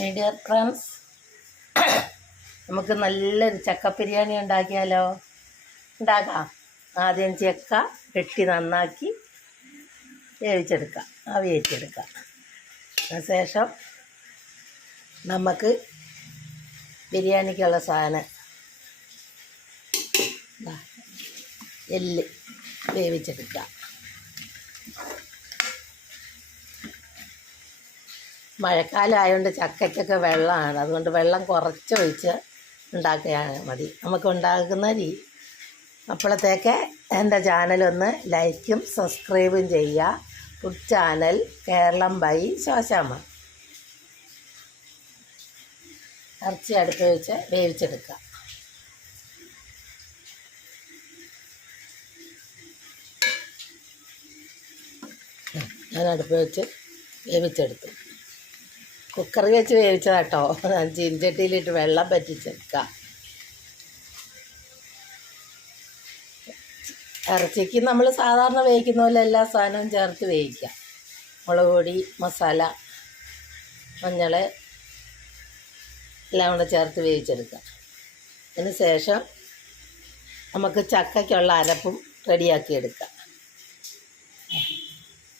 My dear friends നമുക്ക് നല്ലൊരു ചക്ക ബിരിയാണി ഉണ്ടാക്കിയാലോ? ഉണ്ടാക്കാം. ആദ്യം ചക്ക വെട്ടി നന്നാക്കി വേവിച്ചെടുക്കാം. ആവിയേറ്റെടുക്കാം അതിനുശേഷം നമുക്ക് ബിരിയാണിക്കുള്ള സാധനം എല്ല് വേവിച്ചെടുക്കാം. മഴക്കാലം ആയതുകൊണ്ട് ചക്കയ്ക്കൊക്കെ വെള്ളമാണ് അതുകൊണ്ട് വെള്ളം കുറച്ച് ഒഴിച്ച് ഉണ്ടാക്കിയാൽ മതി. നമുക്ക് ഉണ്ടാക്കുന്ന രീ അപ്പോഴത്തേക്ക് എന്റെ ചാനലൊന്ന് ലൈക്കും സബ്സ്ക്രൈബും ചെയ്യുക food channel Keralam by Shoshamma. ഇറച്ചി അടുപ്പ് വെച്ച് വേവിച്ചെടുക്കുക ഞാൻ അടുപ്പ് വെച്ച് വേവിച്ചെടുത്തു. കുക്കറിൽ വെച്ച് വേവിച്ചതാട്ടോ ഞാൻ ചീൻചട്ടിയിലിട്ട് വെള്ളം പറ്റിച്ചെടുക്കാം ഇറച്ചിക്ക് നമ്മൾ സാധാരണ വേവിക്കുന്ന പോലെ എല്ലാ സാധനവും ചേർത്ത് വേവിക്കാം. മുളക് പൊടി മസാല മഞ്ഞൾ എല്ലാം കൂടെ ചേർത്ത് വേവിച്ചെടുക്കാം. അതിന് ശേഷം നമുക്ക് ചക്കയ്ക്കുള്ള അരപ്പും റെഡിയാക്കി എടുക്കാം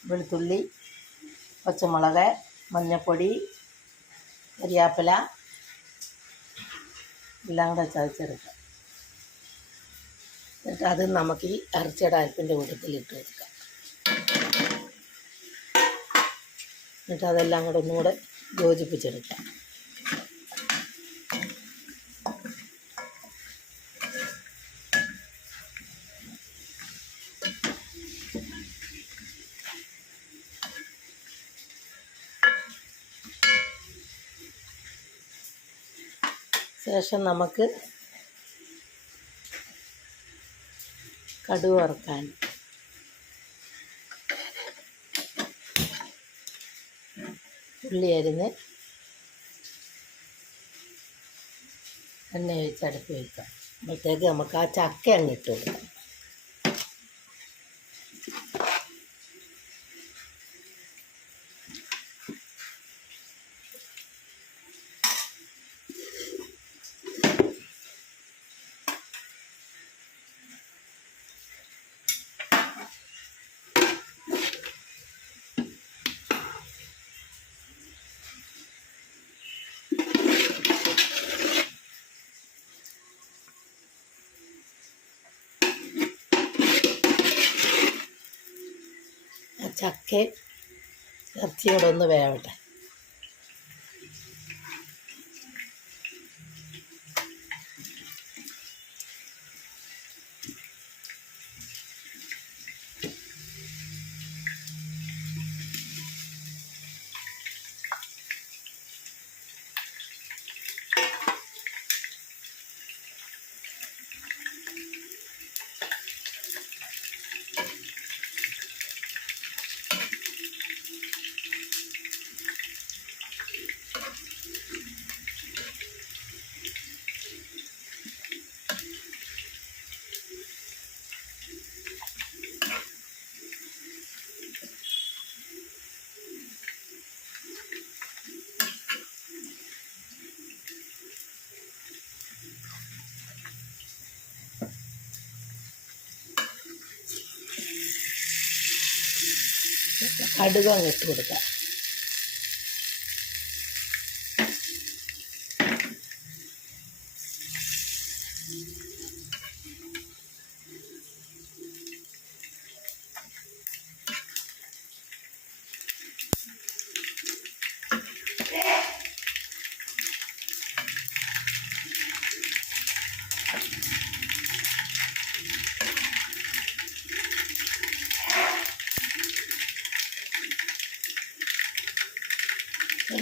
വെളുത്തുള്ളി പച്ചമുളക് മഞ്ഞൾപ്പൊടി കരിയാപ്പില എല്ലാം കൂടെ ചതച്ചെടുക്കാം. എന്നിട്ട് അത് നമുക്ക് ഈ ഇറച്ചിയുടെ അരപ്പിന്റെ കൂട്ടത്തിൽ ഇട്ട് കൊടുക്കാം. എന്നിട്ട് അതെല്ലാം കൂടെ ഒന്നുകൂടെ യോജിപ്പിച്ചെടുക്കാം. ശേഷം നമുക്ക് കടുക് വറുക്കാൻ. ഉള്ളി അരിഞ്ഞ് എണ്ണ ഒഴിച്ച് അടുപ്പ് വയ്ക്കാം അപ്പോഴത്തേക്ക് നമുക്ക് ആ ചക്ക അങ്ങ് ഇട്ട് കൊടുക്കാം. ആ ചക്ക ഇറച്ചിയോടെ ഒന്ന് വേവട്ടെ. കടുക് അങ്ങ് ഇട്ട് കൊടുക്കാം.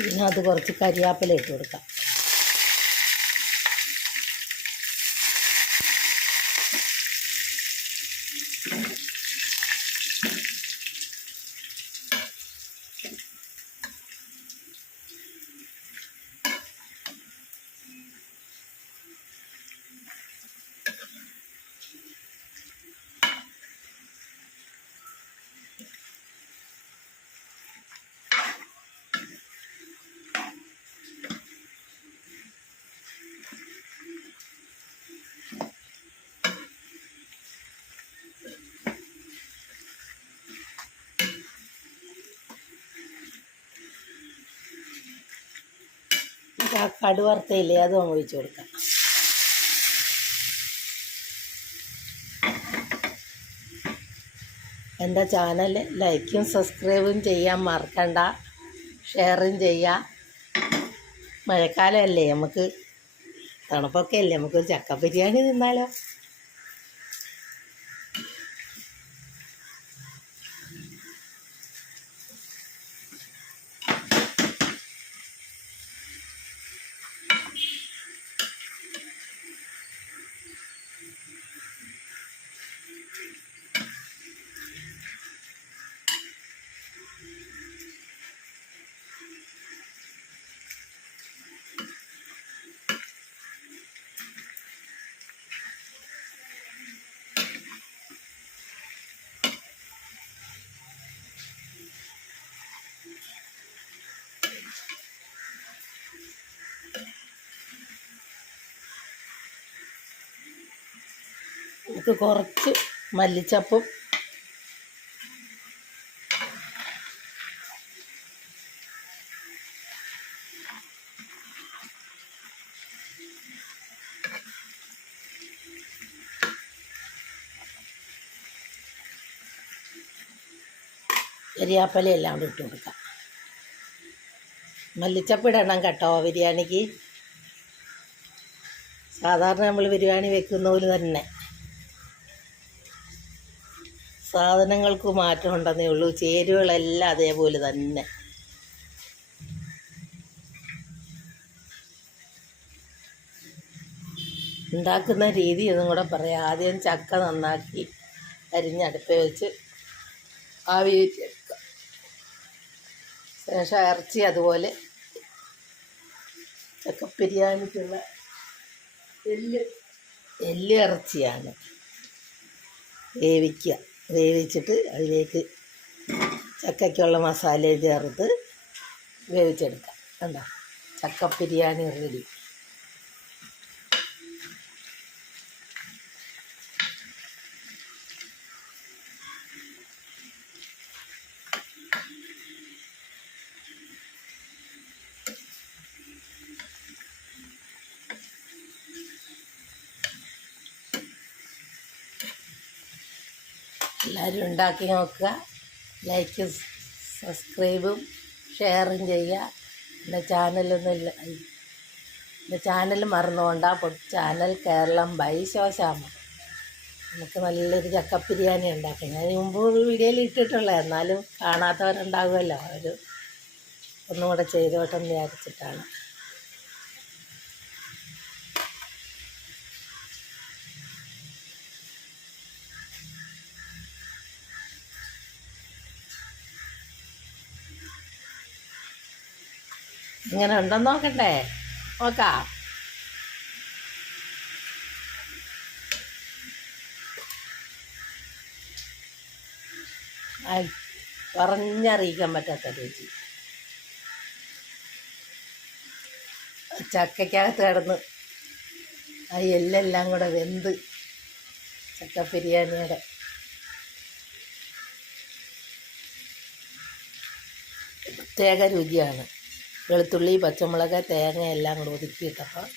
ഇതിനകത്ത് കുറച്ച് കരിയാപ്പില ഇട്ട് കൊടുക്കാം. ആ കടുവറുത്തയില്ലേ അതും അങ്ങ് ഒഴിച്ചു കൊടുക്കാം. എന്റെ ചാനൽ ലൈക്കും സബ്സ്ക്രൈബും ചെയ്യാൻ മറക്കണ്ട. ഷെയറും ചെയ്യാം. മഴക്കാലമല്ലേ നമുക്ക് തണുപ്പൊക്കെ അല്ലേ നമുക്കൊരു ചക്ക ബിരിയാണി തിന്നാലോ. നമുക്ക് കുറച്ച് മല്ലിച്ചപ്പും കരിയാപ്പല എല്ലാം കൂടി ഇട്ട് കൊടുക്കാം. മല്ലിച്ചപ്പ് ഇടണം കേട്ടോ ബിരിയാണിക്ക്. സാധാരണ നമ്മൾ ബിരിയാണി വെക്കുന്ന പോലെ തന്നെ. സാധനങ്ങൾക്ക് മാറ്റം ഉണ്ടെന്നേ ഉള്ളൂ. ചേരുവകളെല്ലാം അതേപോലെ തന്നെ. ഉണ്ടാക്കുന്ന രീതി ഒന്നും കൂടെ പറയാം. ആദ്യം ചക്ക നന്നാക്കി അരിഞ്ഞ് അടുപ്പേ വെച്ച് ആവി കയറ്റിയെടുക്കുക ശേഷം ഇറച്ചി അതുപോലെ ചക്ക ബിരിയാണിക്കുള്ള എല്ല് എല്ല് ഇറച്ചിയാണ് വേവിക്കുക. വേവിച്ചിട്ട് അതിലേക്ക് ചക്കയ്ക്കുള്ള മസാലയും ചേർത്ത് വേവിച്ചെടുക്കാം. കണ്ടോ? ചക്ക ബിരിയാണി റെഡി എല്ലാവരും ഉണ്ടാക്കി നോക്കുക. ലൈക്ക് സബ്സ്ക്രൈബും ഷെയറും ചെയ്യുക. എന്റെ ചാനലൊന്നും ഇല്ല എന്റെ ചാനൽ മറന്നുകൊണ്ടാ. ചാനൽ കേരളം ബൈ ശോശാമ നമുക്ക് നല്ലൊരു ചക്ക ബിരിയാണി ഉണ്ടാക്കാം. ഞാൻ മുമ്പ് വീഡിയോയിൽ ഇട്ടിട്ടുള്ള എന്നാലും കാണാത്തവരുണ്ടാകുമല്ലോ അവർ ഒന്നും കൂടെ ചെയ്തോട്ടെന്ന് വിചാരിച്ചിട്ടാണ്. ഇങ്ങനെ ഉണ്ടെന്ന് നോക്കട്ടെ നോക്കാം പറഞ്ഞറിയിക്കാൻ പറ്റാത്ത രുചി. ചക്കയ്ക്കകത്ത് കിടന്ന് ആ എല്ലെല്ലാം കൂടെ വെന്ത് ചക്ക ബിരിയാണിയുടെ. പ്രത്യേക രുചിയാണ്. വെളുത്തുള്ളി പച്ചമുളക് തേങ്ങ എല്ലാം കൂടെ ഒതുക്കിയിട്ടപ്പോൾ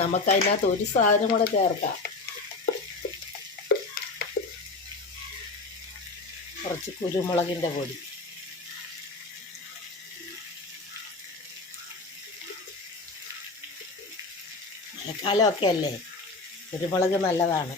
നമുക്കതിനകത്ത് ഒരു സാധനം കൂടെ ചേർക്കാം. കുറച്ച് കുരുമുളകിന്റെ പൊടി. മഴക്കാലമൊക്കെ അല്ലേ? കുരുമുളക് നല്ലതാണ്.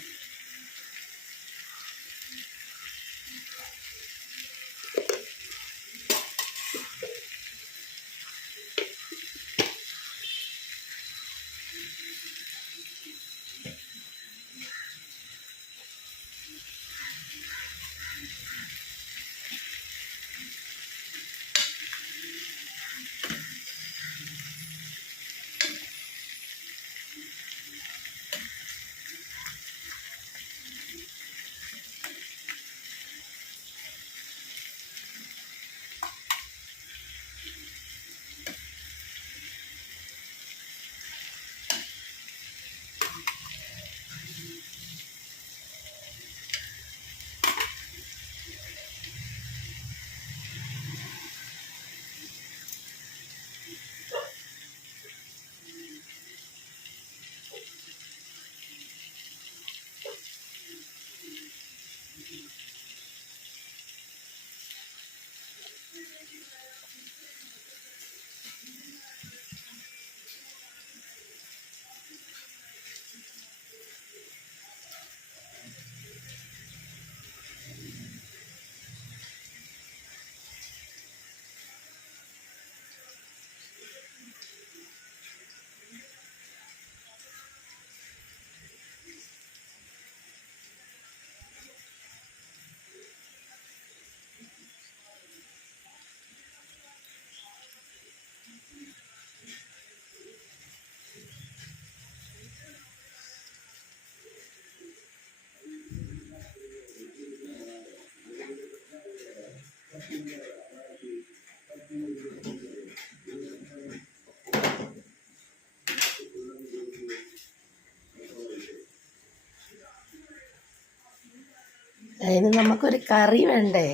അതിന് നമുക്കൊരു കറി വേണ്ടേ?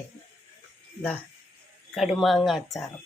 ഇതാ കടുമാങ്ങ അച്ചാറും.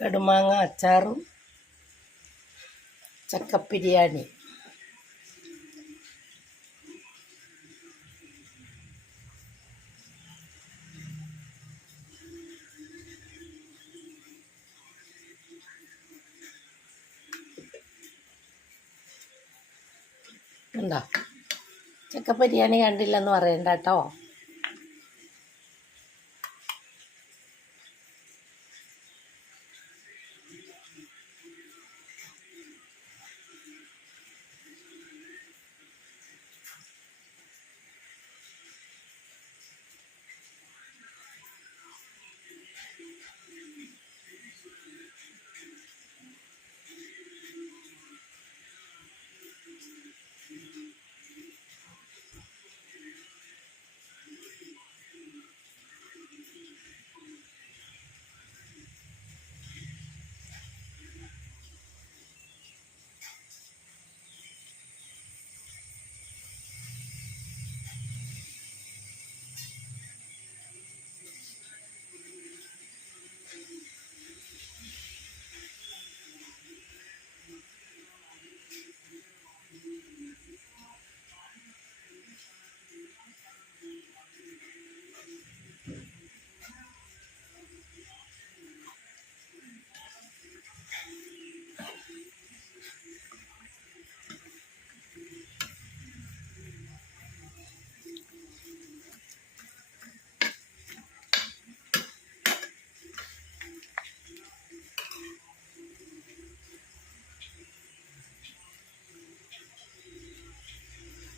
കടുമാങ്ങ അച്ചാറും ചക്ക ബിരിയാണി ഉണ്ടോ ചക്ക ബിരിയാണി കണ്ടില്ലെന്ന് പറയണ്ട കേട്ടോ.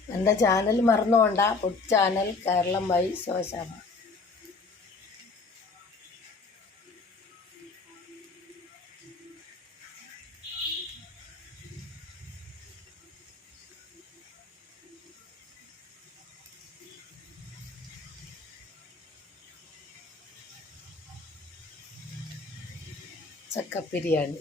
എന്റെ channel മറന്നുകൊണ്ട food channel Keralam by Shoshamma ചക്ക ബിരിയാണി